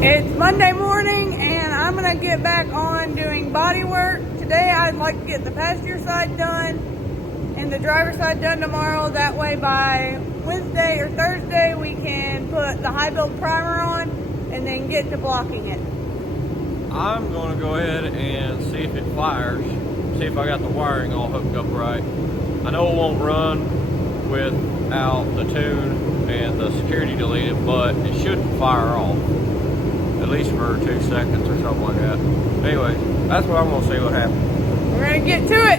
It's Monday morning and I'm gonna get back on doing body work. Today I'd like to get the passenger side done and the driver's side done tomorrow. That way by Wednesday or Thursday we can put the high build primer on and then get to blocking it. I'm gonna go ahead and see if it fires, see if I got the wiring all hooked up right. I know it won't run without the tune and the security deleted, but it should fire off. At least for 2 seconds or something like that. Anyway, that's what I'm gonna see what happens. We're gonna get to it.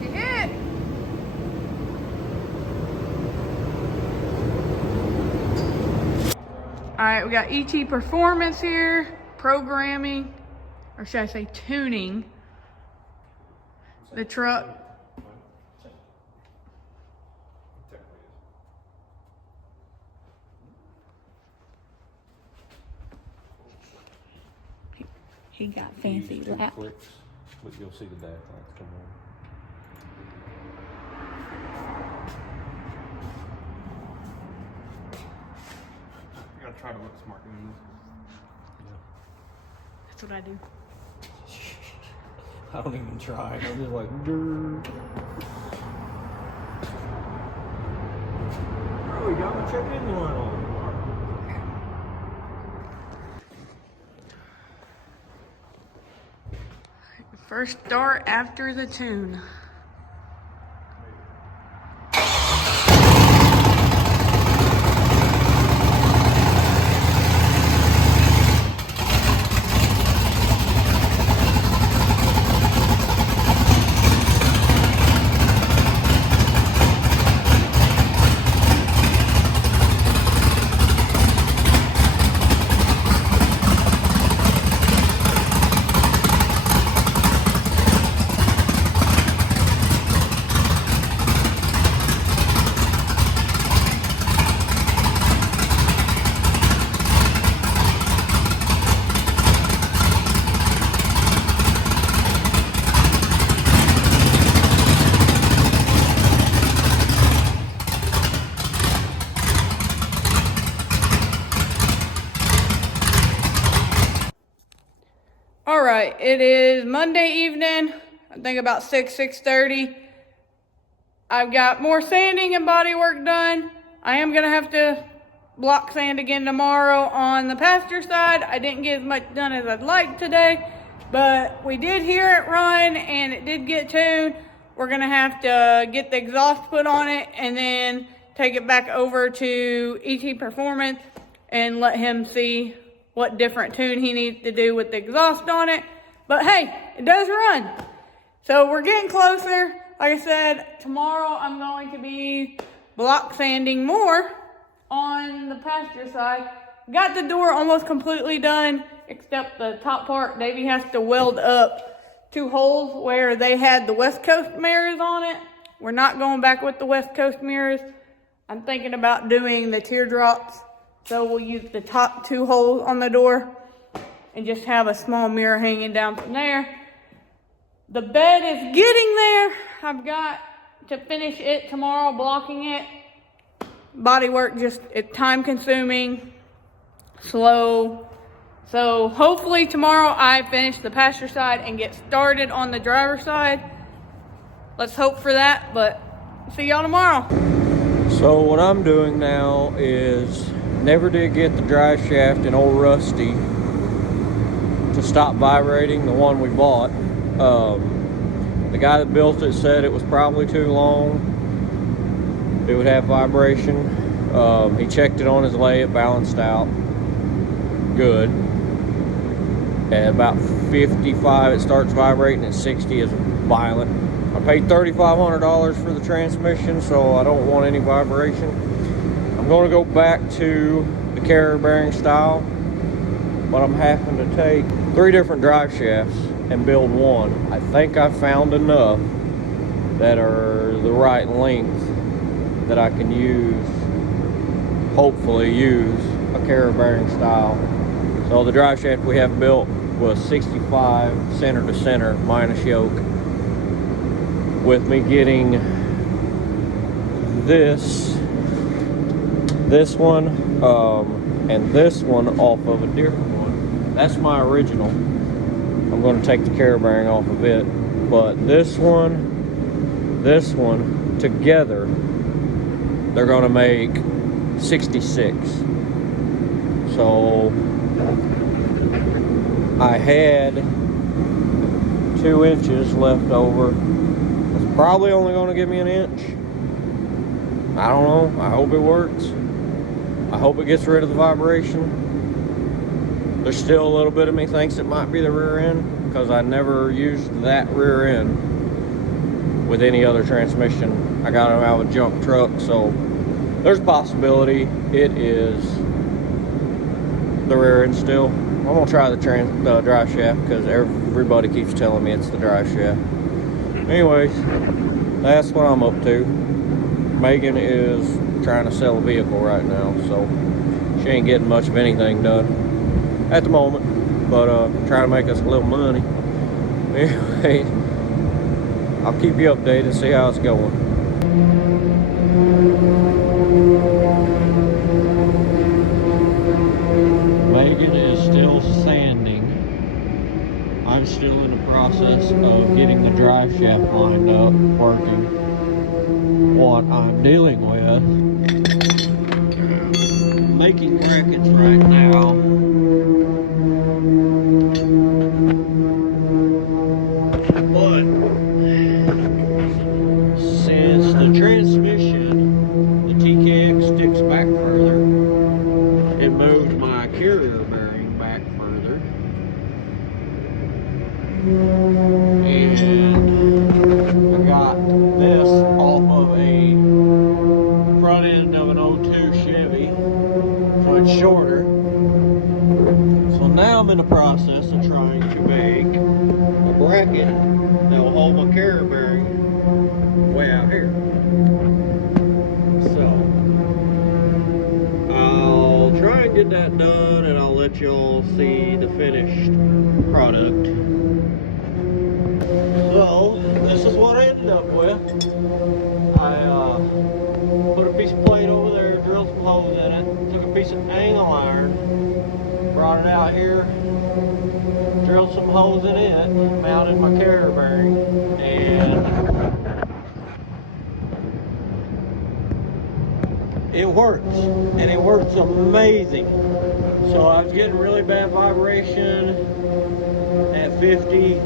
She hit. All right, we got ET Performance here. Programming, or should I say tuning, the truck. He got fancy lap. Clicks, but you'll see the dash lights come on. I gotta try to look smart in this. That's what I do. I don't even try. I'm just like, grrr. Oh, you got my check engine light on. First start after the tune. All right, it is Monday evening, I think about 6:30. I've got more sanding and body work done. I am gonna have to block sand again tomorrow on the passenger side. I didn't get as much done as I'd like today, but we did hear it run and it did get tuned. We're gonna have to get the exhaust put on it and then take it back over to ET Performance and let him see what different tune he needs to do with the exhaust on it. But hey, it does run. So we're getting closer. Like I said, tomorrow I'm going to be block sanding more on the passenger side. Got the door almost completely done, except the top part. Davey has to weld up 2 holes where they had the West Coast mirrors on it. We're not going back with the West Coast mirrors. I'm thinking about doing the teardrops. So we'll use the top 2 holes on the door and just have a small mirror hanging down from there. The bed is getting there. I've got to finish it tomorrow, blocking it. Body work, just it's time consuming, slow. So hopefully tomorrow I finish the passenger side and get started on the driver's side. Let's hope for that, but see y'all tomorrow. So what I'm doing now is never did get the drive shaft in old Rusty to stop vibrating, the one we bought. The guy that built it said it was probably too long. It would have vibration. He checked it on his lay, it balanced out good. At about 55 it starts vibrating, at 60 is violent. I paid $3,500 for the transmission, so I don't want any vibration. I'm going to go back to the carrier bearing style, but I'm having to take 3 different drive shafts and build one. I think I found enough that are the right length that I can use, hopefully use a carrier bearing style. So the drive shaft we have built was 65 center to center minus yoke, with me getting this one and this one off of a different one. That's my original. I'm going to take the carrier bearing off of it, but this one together, they're going to make 66. So I had 2 inches left over. It's probably only going to give me an inch. I don't know. I hope it works. I hope it gets rid of the vibration. There's still a little bit of me thinks it might be the rear end, because I never used that rear end with any other transmission. I got it out of a junk truck, so there's a possibility it is the rear end still. I'm gonna try the drive shaft, because everybody keeps telling me it's the drive shaft. Anyways, that's what I'm up to. Megan is trying to sell a vehicle right now, so she ain't getting much of anything done at the moment, but trying to make us a little money. Anyways, I'll keep you updated and see how it's going. Megan is still sanding. I'm still in the process of getting the drive shaft lined up, working. What I'm dealing with, making brackets right now. But since the transmission, the TKX sticks back further, it moved my carrier bearing back further. And I got this off of a front end of an '02 Chevy, so it's shorter. So now I'm in the process of trying to make a bracket that will hold my carrier bearing way out here. So I'll try and get that done, and I'll let y'all see the finished product. So this is what I ended up with. I put a piece of plate over there, drilled some holes in it, took a piece of angle iron, brought it out here, drilled some holes in it, mounted my carrier bearing, and it works, and it works amazing. So I was getting really bad vibration at 50,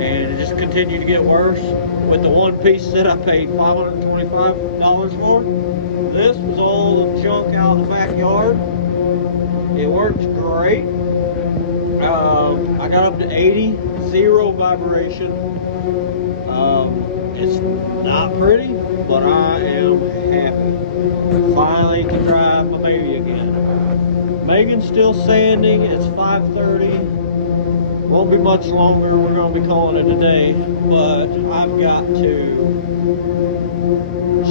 and it just continued to get worse. With the one piece that I paid $525 for, this was all junk out in the backyard. It works great. I got up to 80, 0 vibration. It's not pretty, but I am happy. Finally can drive my baby again. Megan's still sanding. It's 5:30. Won't be much longer. We're going to be calling it a day, but I've got to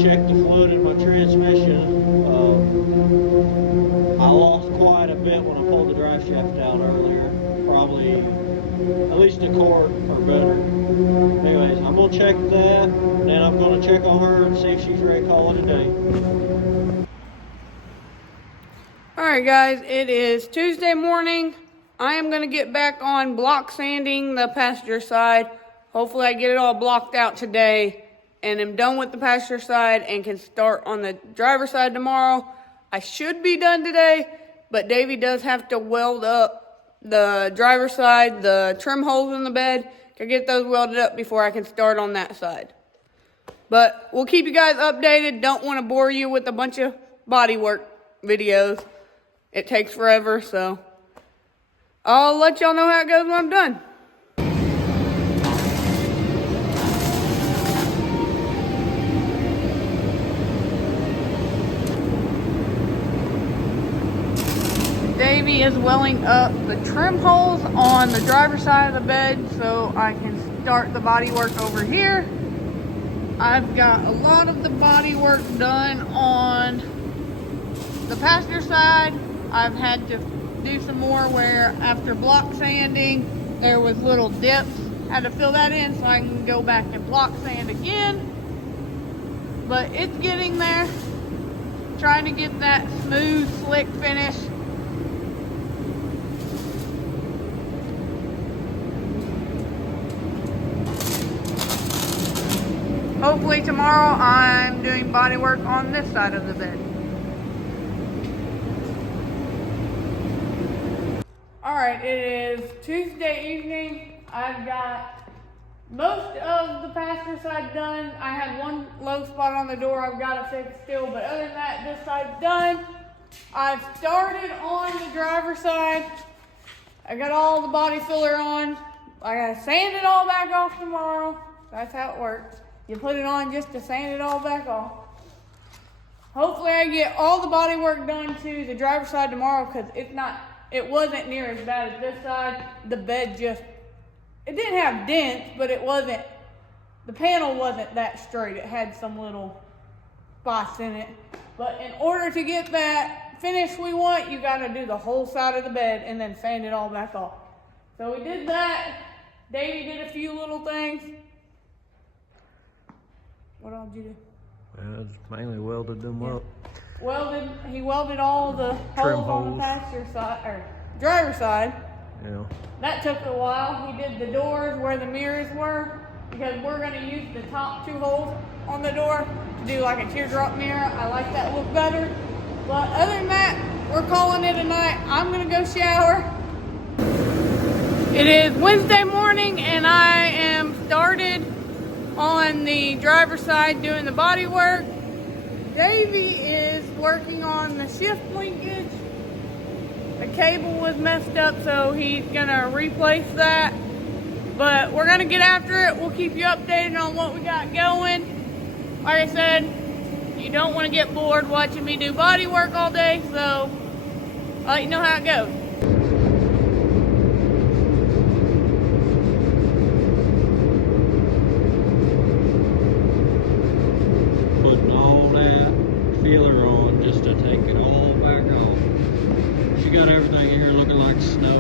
check the fluid in my transmission. I lost quite a bit when I pulled the drive shaft out earlier. Probably at least a quart or better. Anyways, I'm going to check that, and then I'm going to check on her and see if she's ready to call it a day. Alright guys, it is Tuesday morning. I am going to get back on block sanding the passenger side. Hopefully I get it all blocked out today and am done with the passenger side and can start on the driver side tomorrow. I should be done today, but Davey does have to weld up the driver side, the trim holes in the bed, to get those welded up before I can start on that side. But we'll keep you guys updated. Don't want to bore you with a bunch of bodywork videos. It takes forever, so I'll let y'all know how it goes when I'm done. Davey is welling up the trim holes on the driver's side of the bed so I can start the body work over here. I've got a lot of the body work done on the passenger side. I've had to do some more where after block sanding, there was little dips. Had to fill that in so I can go back and block sand again. But it's getting there. Trying to get that smooth, slick finish. Hopefully tomorrow I'm doing body work on this side of the bed. Alright, it is Tuesday evening. I've got most of the passenger side done. I had one low spot on the door I've got to fix still, but other than that, this side's done. I've started on the driver's side. I got all the body filler on. I gotta sand it all back off tomorrow. That's how it works. You put it on just to sand it all back off. Hopefully I get all the body work done to the driver's side tomorrow, because it wasn't near as bad as this side. The bed it didn't have dents, but the panel wasn't that straight. It had some little spots in it. But in order to get that finish we want, you gotta do the whole side of the bed and then sand it all back off. So we did that. Davey did a few little things. What all did you do? Well, it's mainly welded them up. He welded all the holes on the passenger side, or driver's side. Yeah. That took a while. He did the doors where the mirrors were, because we're gonna use the top 2 holes on the door to do like a teardrop mirror. I like that look better. But other than that, we're calling it a night. I'm gonna go shower. It is Wednesday morning and I am started on the driver's side doing the body work. Davey is working on the shift linkage. The cable was messed up, so he's gonna replace that. But we're gonna get after it. We'll keep you updated on what we got going. Like I said, you don't want to get bored watching me do body work all day, so I'll let you know how it goes. Putting all that filler on just to take it all back off. She got everything in here looking like snow.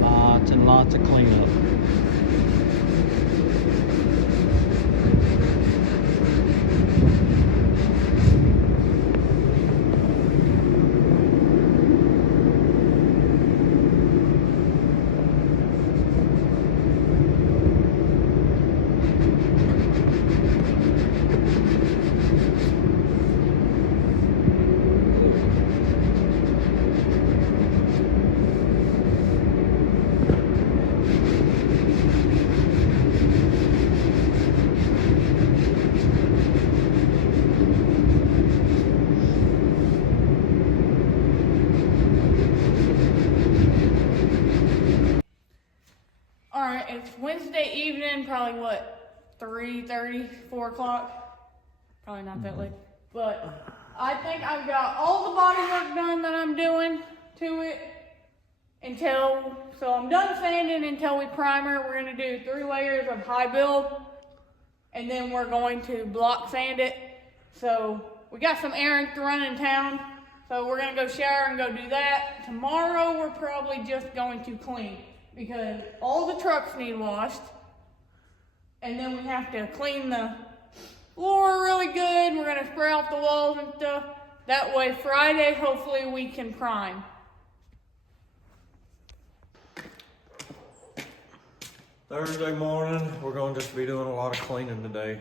Lots and lots of cleanup. It's Wednesday evening, probably what, 3:30, 4 o'clock? Probably not that late. But I think I've got all the body work done that I'm doing to it so I'm done sanding until we primer. We're gonna do 3 layers of high build, and then we're going to block sand it. So we got some errands to run in town, so we're gonna go shower and go do that. Tomorrow we're probably just going to clean, because all the trucks need washed, and then we have to clean the floor really good. We're gonna spray off the walls and stuff. That way Friday, hopefully we can prime. Thursday morning, we're going to just be doing a lot of cleaning today.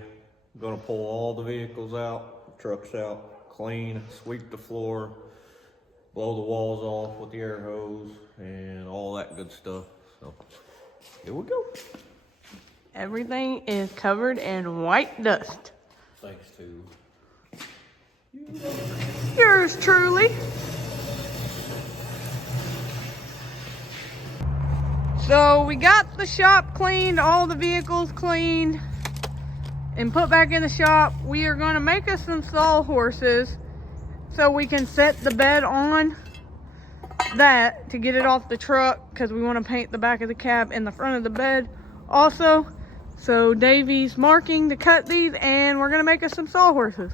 We're going to pull all the vehicles out, trucks out, clean, sweep the floor, blow the walls off with the air hose, and all that good stuff. So, here we go. Everything is covered in white dust. Thanks to yours truly. So we got the shop cleaned, all the vehicles cleaned and put back in the shop. We are going to make us some sawhorses so we can set the bed on that to get it off the truck, because we want to paint the back of the cab and the front of the bed also. So Davey's marking to cut these, and we're gonna make us some sawhorses.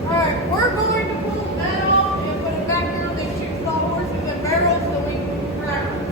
Alright, we're going to pull that off and put it back here on these two sawhorses and barrels so we can grab them.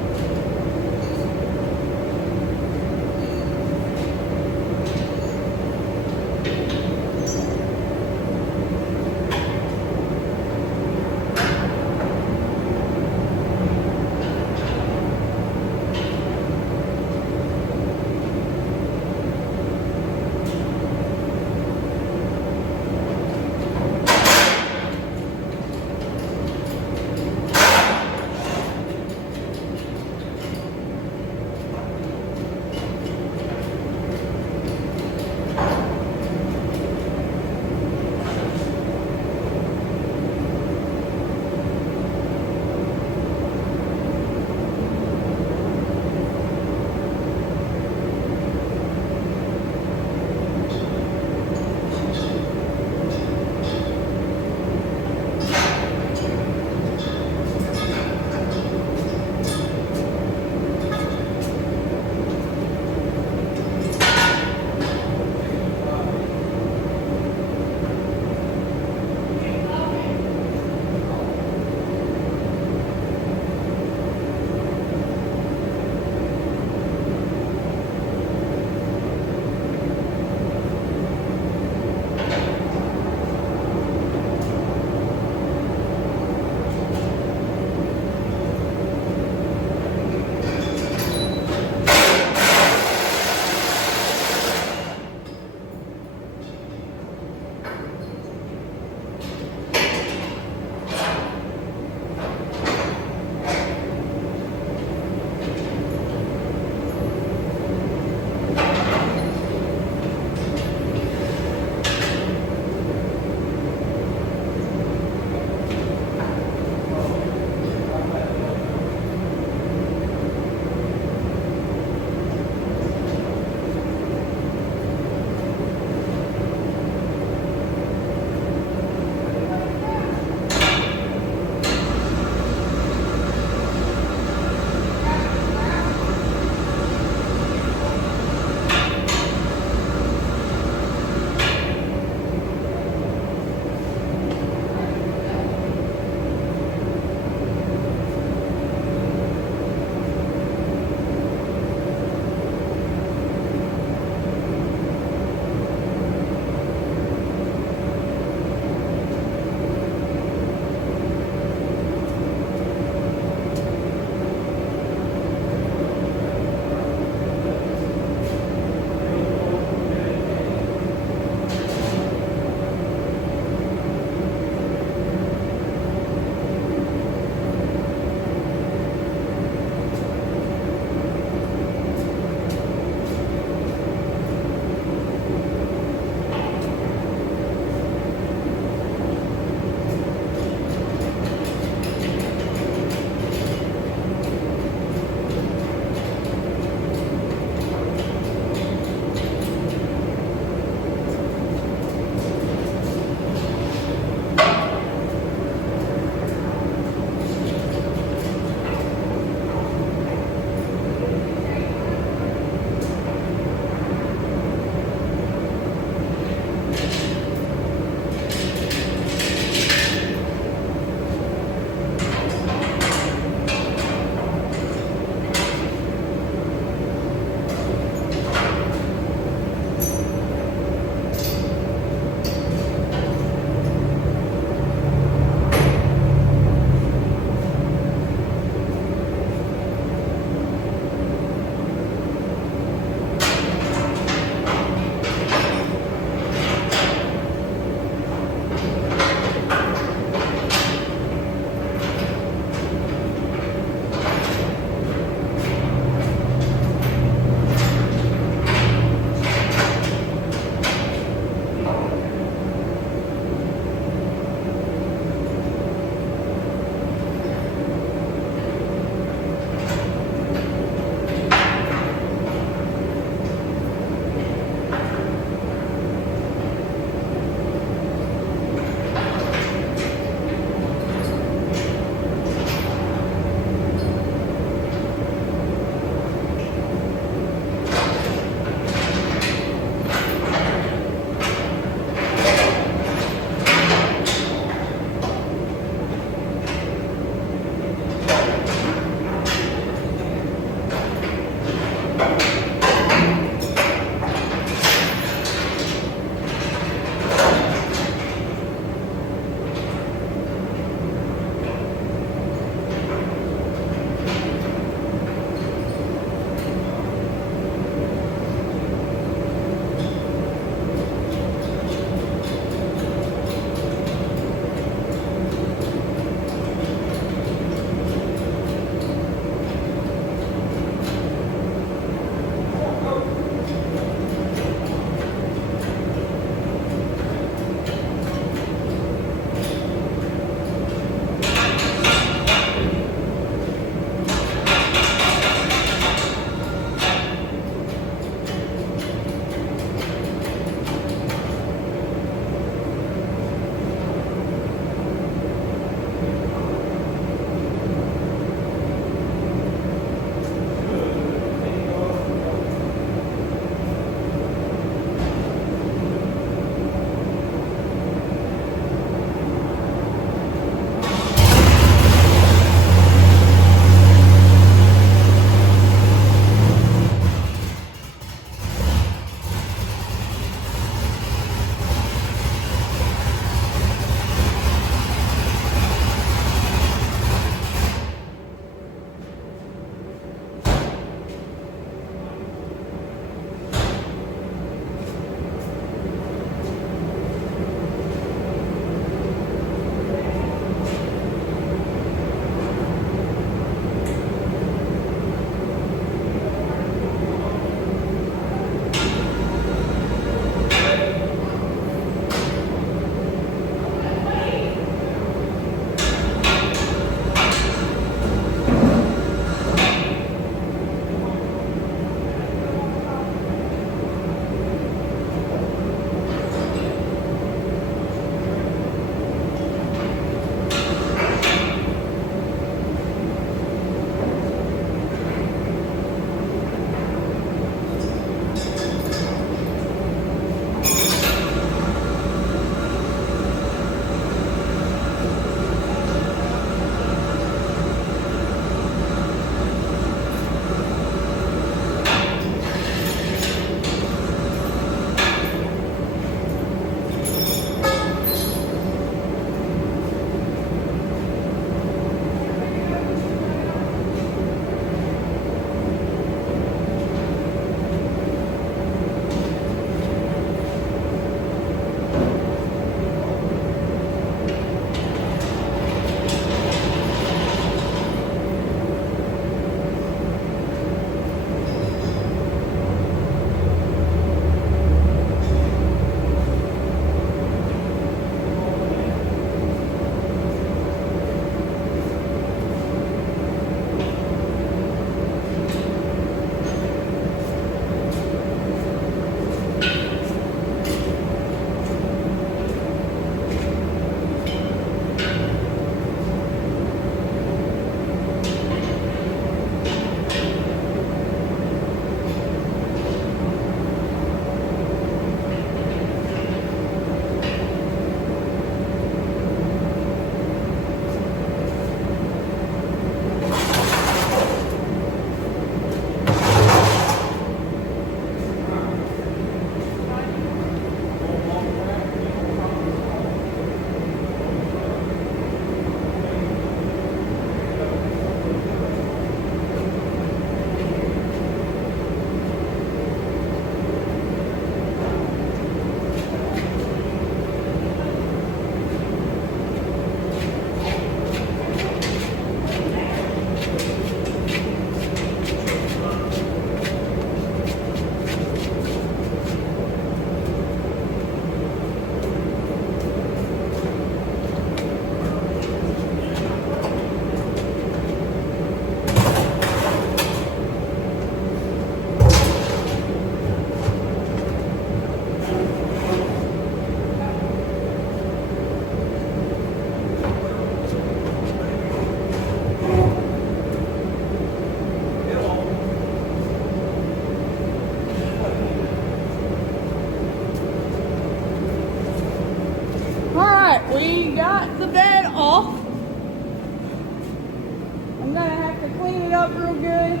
real good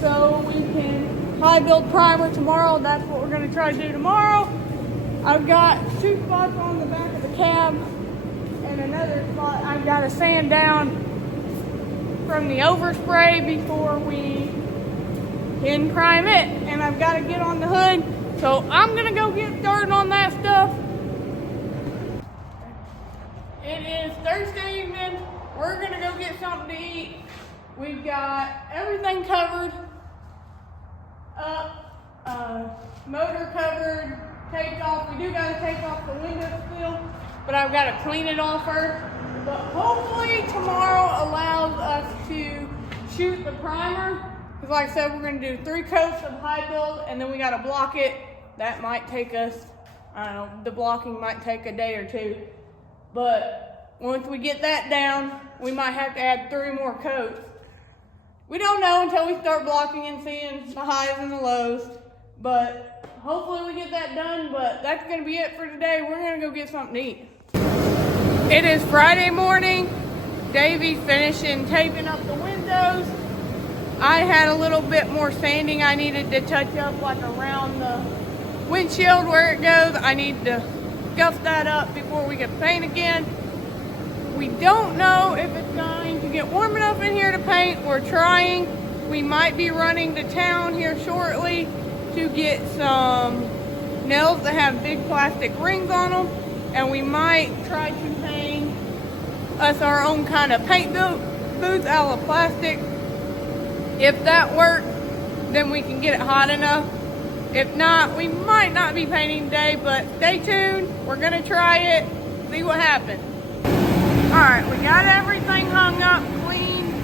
so we can high build primer tomorrow. That's what we're going to try to do tomorrow. I've got 2 spots on the back of the cab and another spot I've got to sand down from the overspray before we can prime it. And I've got to get on the hood. So I'm going to go get started on that stuff. It is Thursday evening. We're going to go get something to eat. We've got everything covered up, motor covered, taped off. We do got to take off the window still, but I've got to clean it off first. But hopefully tomorrow allows us to shoot the primer. Because like I said, we're going to do 3 coats of high build and then we got to block it. That might take us, I don't know, the blocking might take a day or 2. But once we get that down, we might have to add 3 more coats. We don't know until we start blocking and seeing the highs and the lows. But hopefully we get that done. But that's going to be it for today. We're going to go get something to eat. It is Friday morning. Davey's finishing taping up the windows. I had a little bit more sanding I needed to touch up, like around the windshield where it goes. I need to scuff that up before we can paint again. We don't know if it's going to get warm enough in here to paint. We're trying. We might be running to town here shortly to get some nails that have big plastic rings on them. And we might try to paint us our own kind of paint boots out of plastic. If that works, then we can get it hot enough. If not, we might not be painting today, but stay tuned. We're gonna try it, see what happens. All right, we got everything hung up, clean.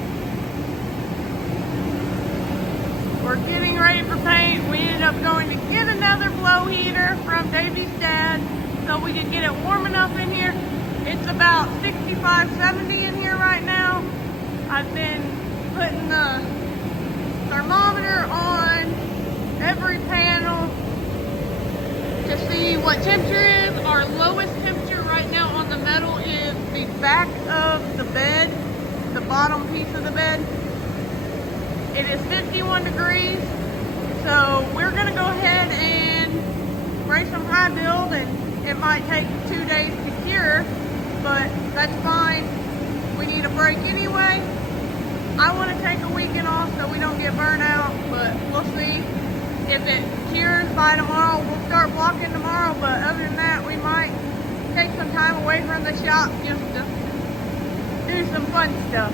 We're getting ready for paint. We ended up going to get another blow heater from Davey's dad so we could get it warm enough in here. It's about 65, 70 in here right now. I've been putting the thermometer on every panel to see what temperature is. Our lowest temperature right now on the metal is the back of the bed, the bottom piece of the bed. It is 51 degrees. So we're gonna go ahead and spray some high build, and it might take 2 days to cure, but that's fine. We need a break anyway. I want to take a weekend off so we don't get burnt out, but we'll see. If it cures by tomorrow, we'll start blocking tomorrow, but other than that, we might take some time away from the shop just to do some fun stuff.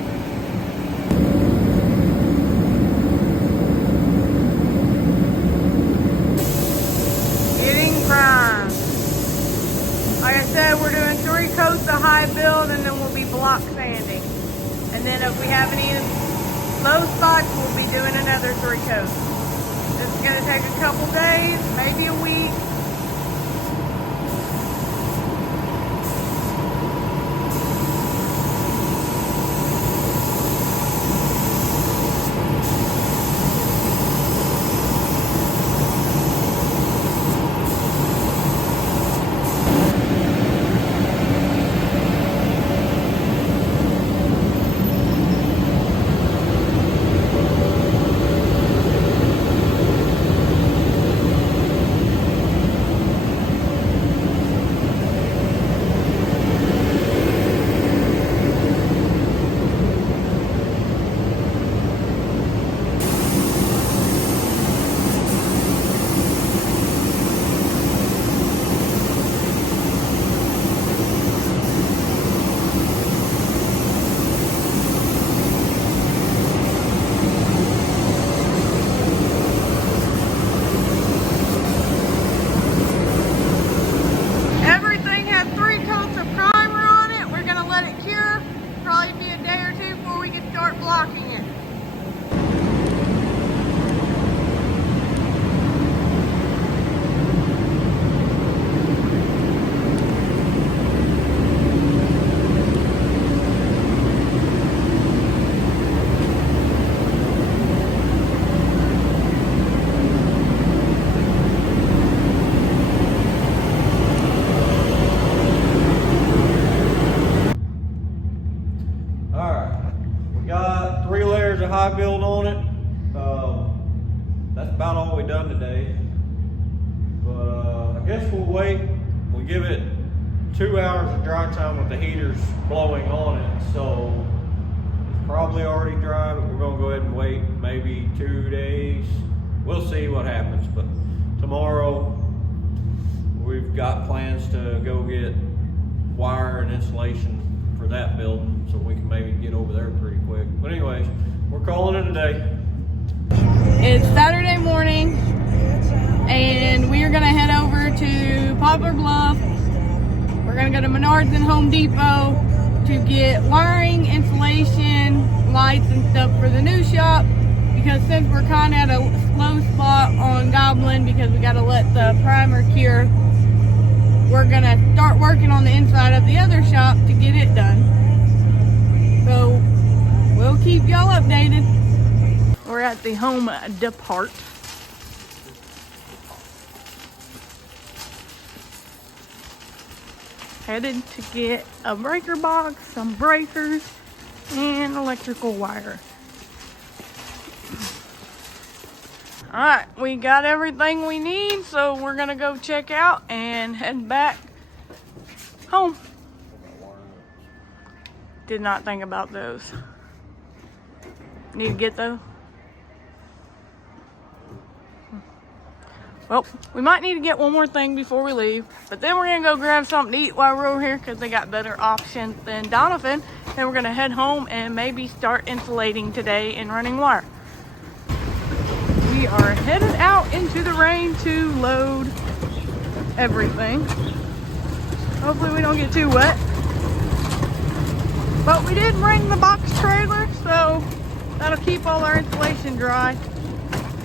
Getting primed. Like I said, we're doing 3 coats of high build and then we'll be block sanding. And then if we have any low spots, we'll be doing another 3 coats. This is going to take a couple days, maybe a week. on it. That's about all we done today. But I guess we'll wait. We'll give it 2 hours of dry time with the heaters blowing on it. So it's probably already dry, but we're gonna go ahead and wait maybe 2 days. We'll see what happens. But tomorrow we've got plans to go get wire and insulation for that building, so we can maybe get over there pretty quick. But anyways, we're calling it a day. It's Saturday morning, and we are gonna head over to Poplar Bluff. We're gonna go to Menards and Home Depot to get wiring, insulation, lights, and stuff for the new shop. Because since we're kind of at a slow spot on Goblin, because we gotta let the primer cure, we're gonna start working on the inside of the other shop to get it done. So we'll keep y'all updated. We're at the Home Depot. Headed to get a breaker box, some breakers, and electrical wire. Alright, we got everything we need, so we're gonna go check out and head back home. Did not think about those. Need to get those. Well, we might need to get one more thing before we leave, but then we're gonna go grab something to eat while we're over here because they got better options than Donovan. Then we're gonna head home and maybe start insulating today and running wire. We are headed out into the rain to load everything. Hopefully we don't get too wet. But we did bring the box trailer, so that'll keep all our insulation dry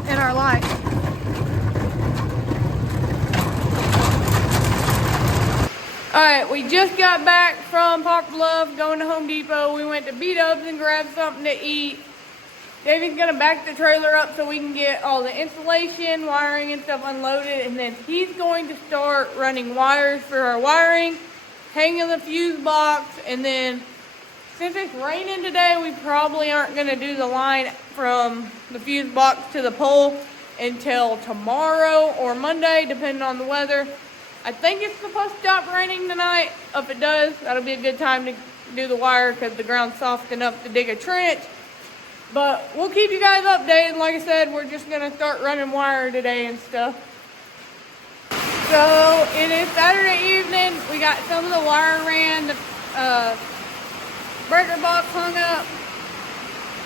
and our lights. Alright, we just got back from Poplar Bluff, going to Home Depot. We went to B-Dubs and grabbed something to eat. Davey's gonna back the trailer up so we can get all the insulation, wiring, and stuff unloaded, and then he's going to start running wires for our wiring, hanging the fuse box, and then since it's raining today, we probably aren't gonna do the line from the fuse box to the pole until tomorrow or Monday, depending on the weather. I think it's supposed to stop raining tonight. If it does, that'll be a good time to do the wire because the ground's soft enough to dig a trench. But we'll keep you guys updated. Like I said, we're just gonna start running wire today and stuff. So it is Saturday evening. We got some of the wire ran, the breaker box hung up.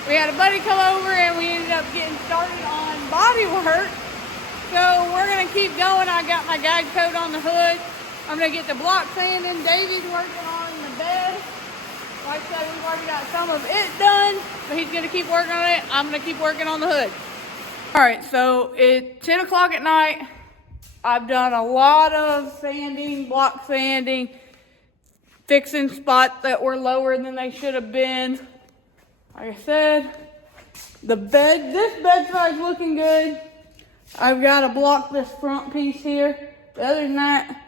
We had a buddy come over and we ended up getting started on body work. So we're gonna keep going. I got my guide coat on the hood. I'm gonna get the block sanding. Davey's working on the bed. Like I said, we've already got some of it done, but he's gonna keep working on it. I'm gonna keep working on the hood. All right, so it's 10 o'clock at night. I've done a lot of sanding, block sanding, fixing spots that were lower than they should have been. Like I said, this bedside's looking good. I've got to block this front piece here. But other than that,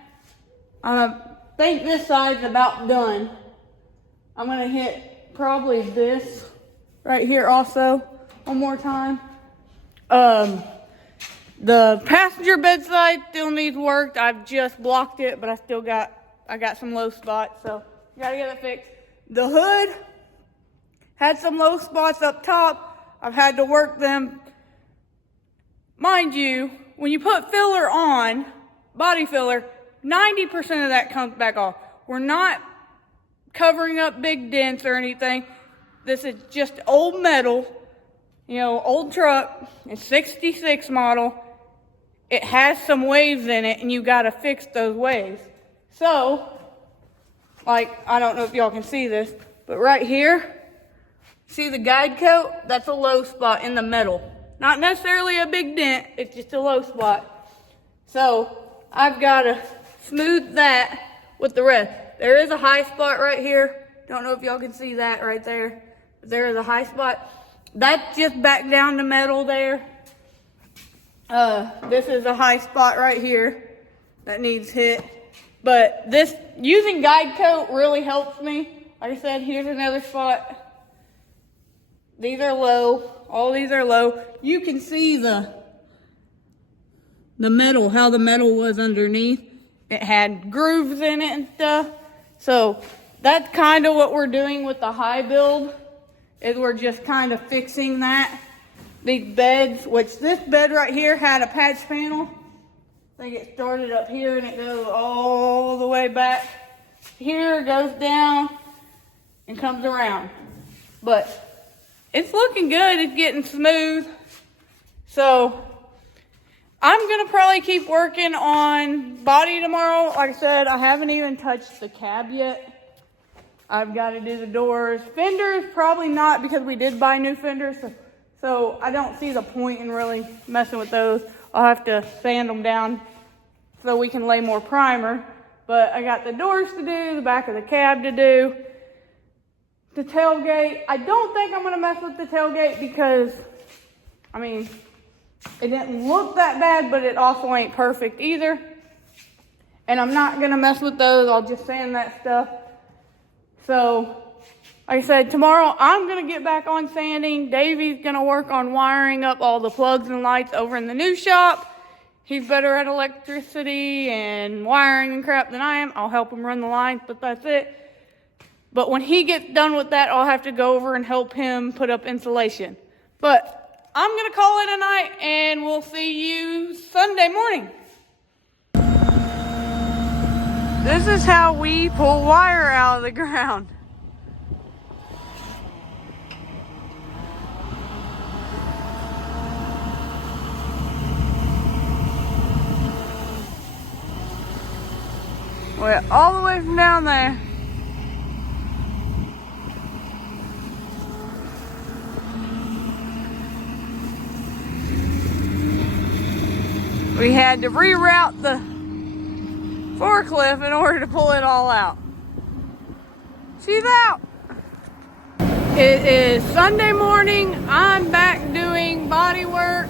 I think this side's about done. I'm gonna hit probably this right here also one more time. The passenger bedside still needs work. I've just blocked it, but I got some low spots, so gotta get it fixed. The hood had some low spots up top. I've had to work them. Mind you, when you put filler on, body filler, 90% of that comes back off. We're not covering up big dents or anything. This is just old metal, old truck. It's 66 model. It has some waves in it and you gotta fix those waves. So, I don't know if y'all can see this, but right here, see the guide coat? That's a low spot in the metal. Not necessarily a big dent, it's just a low spot. So, I've gotta smooth that with the rest. There is a high spot right here. Don't know if y'all can see that right there. But there is a high spot. That's just back down to metal there. This is a high spot right here that needs hit. But using guide coat really helps me. Like I said, here's another spot. These are low. All these are low. You can see the metal, how the metal was underneath. It had grooves in it and stuff. So that's kind of what we're doing with the high build, is we're just kind of fixing that. These beds, which this bed right here had a patch panel. I think it started up here and it goes all the way back here, goes down and comes around. But it's looking good. It's getting smooth. So I'm gonna probably keep working on body tomorrow. Like I said, I haven't even touched the cab yet. I've got to do the doors. Fenders, probably not, because we did buy new fenders. So I don't see the point in really messing with those. I'll have to sand them down so we can lay more primer. But I got the doors to do, the back of the cab to do. The tailgate, I don't think I'm gonna mess with the tailgate because, I mean, it didn't look that bad, but it also ain't perfect either. And I'm not gonna mess with those, I'll just sand that stuff. So, like I said, tomorrow I'm gonna get back on sanding. Davey's gonna work on wiring up all the plugs and lights over in the new shop. He's better at electricity and wiring and crap than I am. I'll help him run the lines, but that's it. But when he gets done with that, I'll have to go over and help him put up insulation. But I'm going to call it a night, and we'll see you Sunday morning. This is how we pull wire out of the ground. Went all the way from down there. We had to reroute the forklift in order to pull it all out. She's out. It is Sunday morning. I'm back doing body work.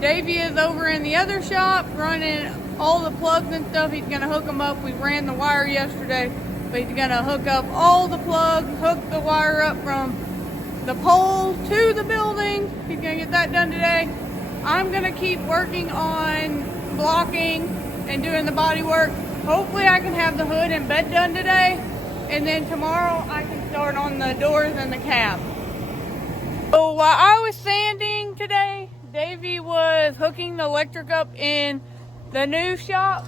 Davey is over in the other shop running all the plugs and stuff. He's gonna hook them up. We ran the wire yesterday, but he's gonna hook up all the plugs, hook the wire up from the pole to the building. He's gonna get that done today. I'm gonna keep working on blocking and doing the body work. Hopefully I can have the hood and bed done today, and then tomorrow I can start on the doors and the cab. So while I was sanding today, Davey was hooking the electric up in the new shop.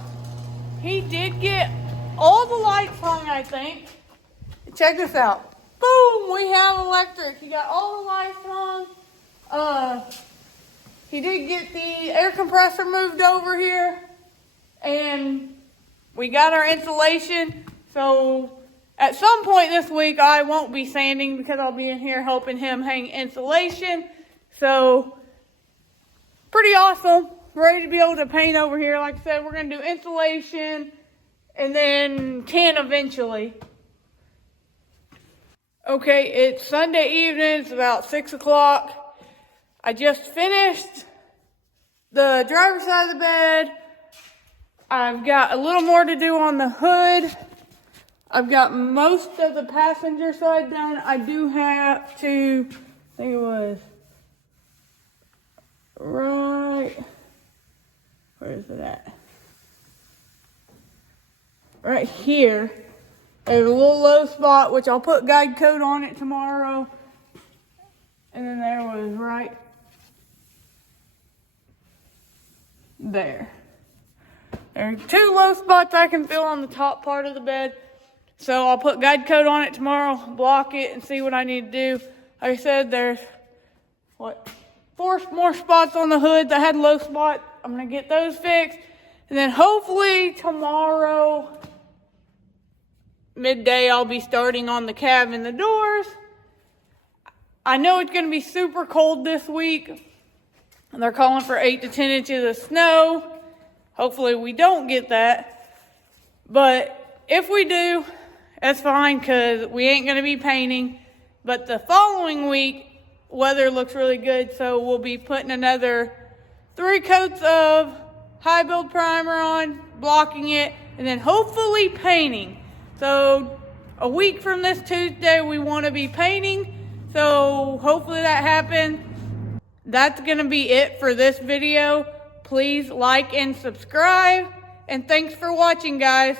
He did get all the lights hung, I think. Check this out. Boom, we have electric. He got all the lights hung. He did get the air compressor moved over here, and we got our insulation. So at some point this week, I won't be sanding because I'll be in here helping him hang insulation. So pretty awesome. Ready to be able to paint over here. Like I said, we're going to do insulation and then tin eventually. Okay, it's Sunday evening. It's about 6 o'clock. I just finished the driver's side of the bed. I've got a little more to do on the hood. I've got most of the passenger side done. I do have to, I think it was right, where is it at? Right here. There's a little low spot, which I'll put guide coat on it tomorrow. And then there was right there. There are 2 low spots I can fill on the top part of the bed. So I'll put guide coat on it tomorrow, block it, and see what I need to do. Like I said, there's, 4 more spots on the hood that had low spots. I'm going to get those fixed. And then hopefully tomorrow, midday, I'll be starting on the cab and the doors. I know it's going to be super cold this week. And they're calling for 8 to 10 inches of snow. Hopefully we don't get that. But if we do, that's fine because we ain't going to be painting. But the following week, weather looks really good. So we'll be putting another 3 coats of high build primer on, blocking it, and then hopefully painting. So a week from this Tuesday, we want to be painting. So hopefully that happens. That's gonna be it for this video. Please like and subscribe. And thanks for watching, guys.